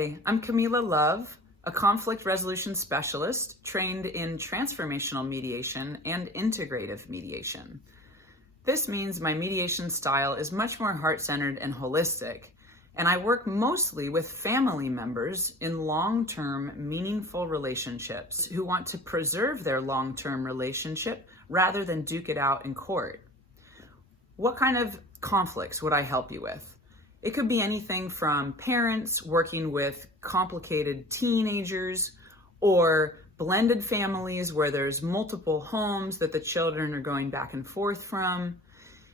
Hi, I'm Kamela Love, a conflict resolution specialist trained in transformational mediation and integrative mediation. This means my mediation style is much more heart-centered and holistic, and I work mostly with family members in long-term, meaningful relationships who want to preserve their long-term relationship rather than duke it out in court. What kind of conflicts would I help you with? It could be anything from parents working with complicated teenagers or blended families where there's multiple homes that the children are going back and forth from.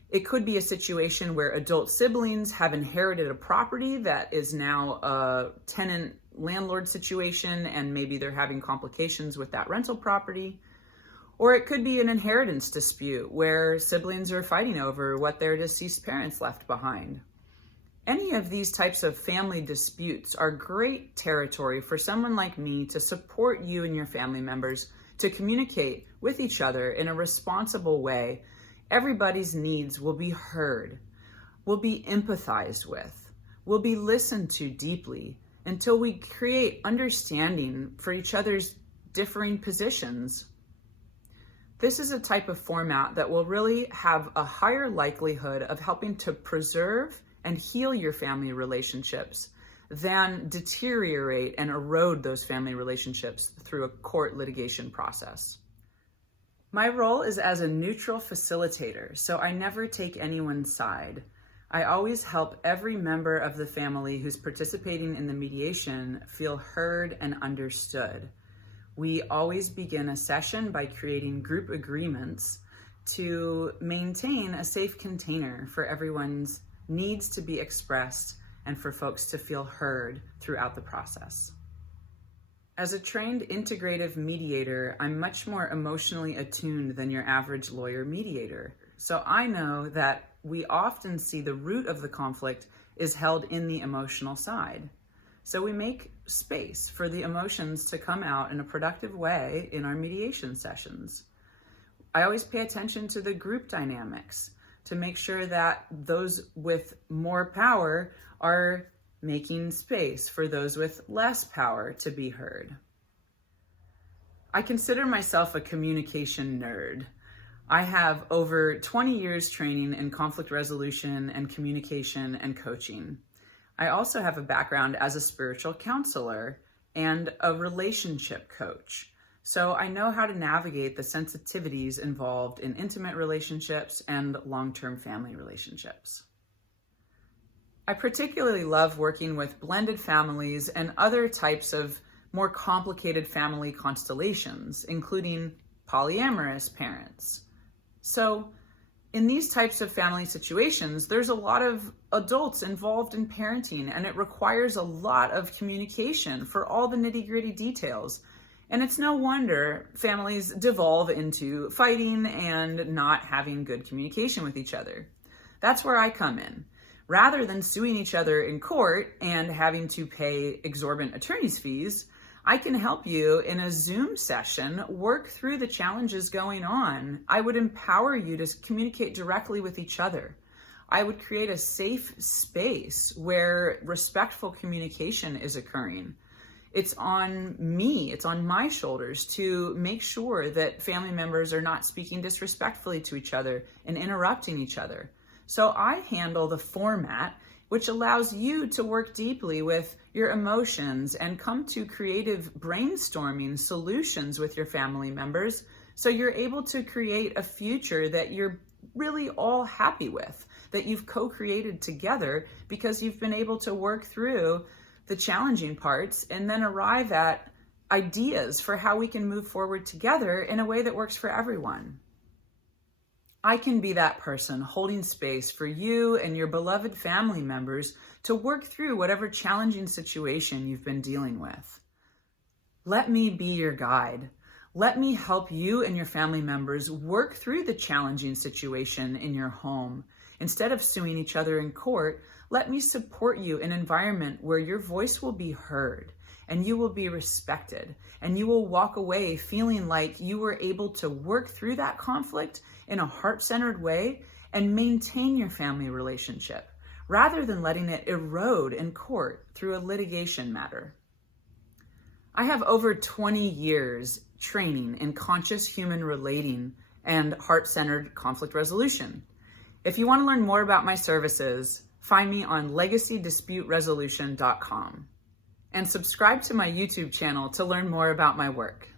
It could be a situation where adult siblings have inherited a property that is now a tenant-landlord situation and maybe they're having complications with that rental property. Or it could be an inheritance dispute where siblings are fighting over what their deceased parents left behind. Any of these types of family disputes are great territory for someone like me to support you and your family members to communicate with each other in a responsible way. Everybody's needs will be heard, will be empathized with, will be listened to deeply until we create understanding for each other's differing positions. This is a type of format that will really have a higher likelihood of helping to preserve and heal your family relationships than deteriorate and erode those family relationships through a court litigation process. My role is as a neutral facilitator, so I never take anyone's side. I always help every member of the family who's participating in the mediation feel heard and understood. We always begin a session by creating group agreements to maintain a safe container for everyone's needs to be expressed and for folks to feel heard throughout the process. As a trained integrative mediator, I'm much more emotionally attuned than your average lawyer mediator. So I know that we often see the root of the conflict is held in the emotional side. So we make space for the emotions to come out in a productive way in our mediation sessions. I always pay attention to the group dynamics to make sure that those with more power are making space for those with less power to be heard. I consider myself a communication nerd. I have over 20 years training in conflict resolution and communication and coaching. I also have a background as a spiritual counselor and a relationship coach. So I know how to navigate the sensitivities involved in intimate relationships and long-term family relationships. I particularly love working with blended families and other types of more complicated family constellations, including polyamorous parents. So in these types of family situations, there's a lot of adults involved in parenting, and it requires a lot of communication for all the nitty-gritty details. And it's no wonder families devolve into fighting and not having good communication with each other. That's where I come in. Rather than suing each other in court and having to pay exorbitant attorney's fees, I can help you in a Zoom session work through the challenges going on. I would empower you to communicate directly with each other. I would create a safe space where respectful communication is occurring. It's on me, it's on my shoulders to make sure that family members are not speaking disrespectfully to each other and interrupting each other. So I handle the format, which allows you to work deeply with your emotions and come to creative brainstorming solutions with your family members so you're able to create a future that you're really all happy with, that you've co-created together because you've been able to work through the challenging parts and then arrive at ideas for how we can move forward together in a way that works for everyone. I can be that person holding space for you and your beloved family members to work through whatever challenging situation you've been dealing with. Let me be your guide. Let me help you and your family members work through the challenging situation in your home. Instead of suing each other in court, let me support you in an environment where your voice will be heard and you will be respected and you will walk away feeling like you were able to work through that conflict in a heart-centered way and maintain your family relationship rather than letting it erode in court through a litigation matter. I have over 20 years training in conscious human relating and heart-centered conflict resolution. If you want to learn more about my services, find me on legacydisputeresolution.com and subscribe to my YouTube channel to learn more about my work.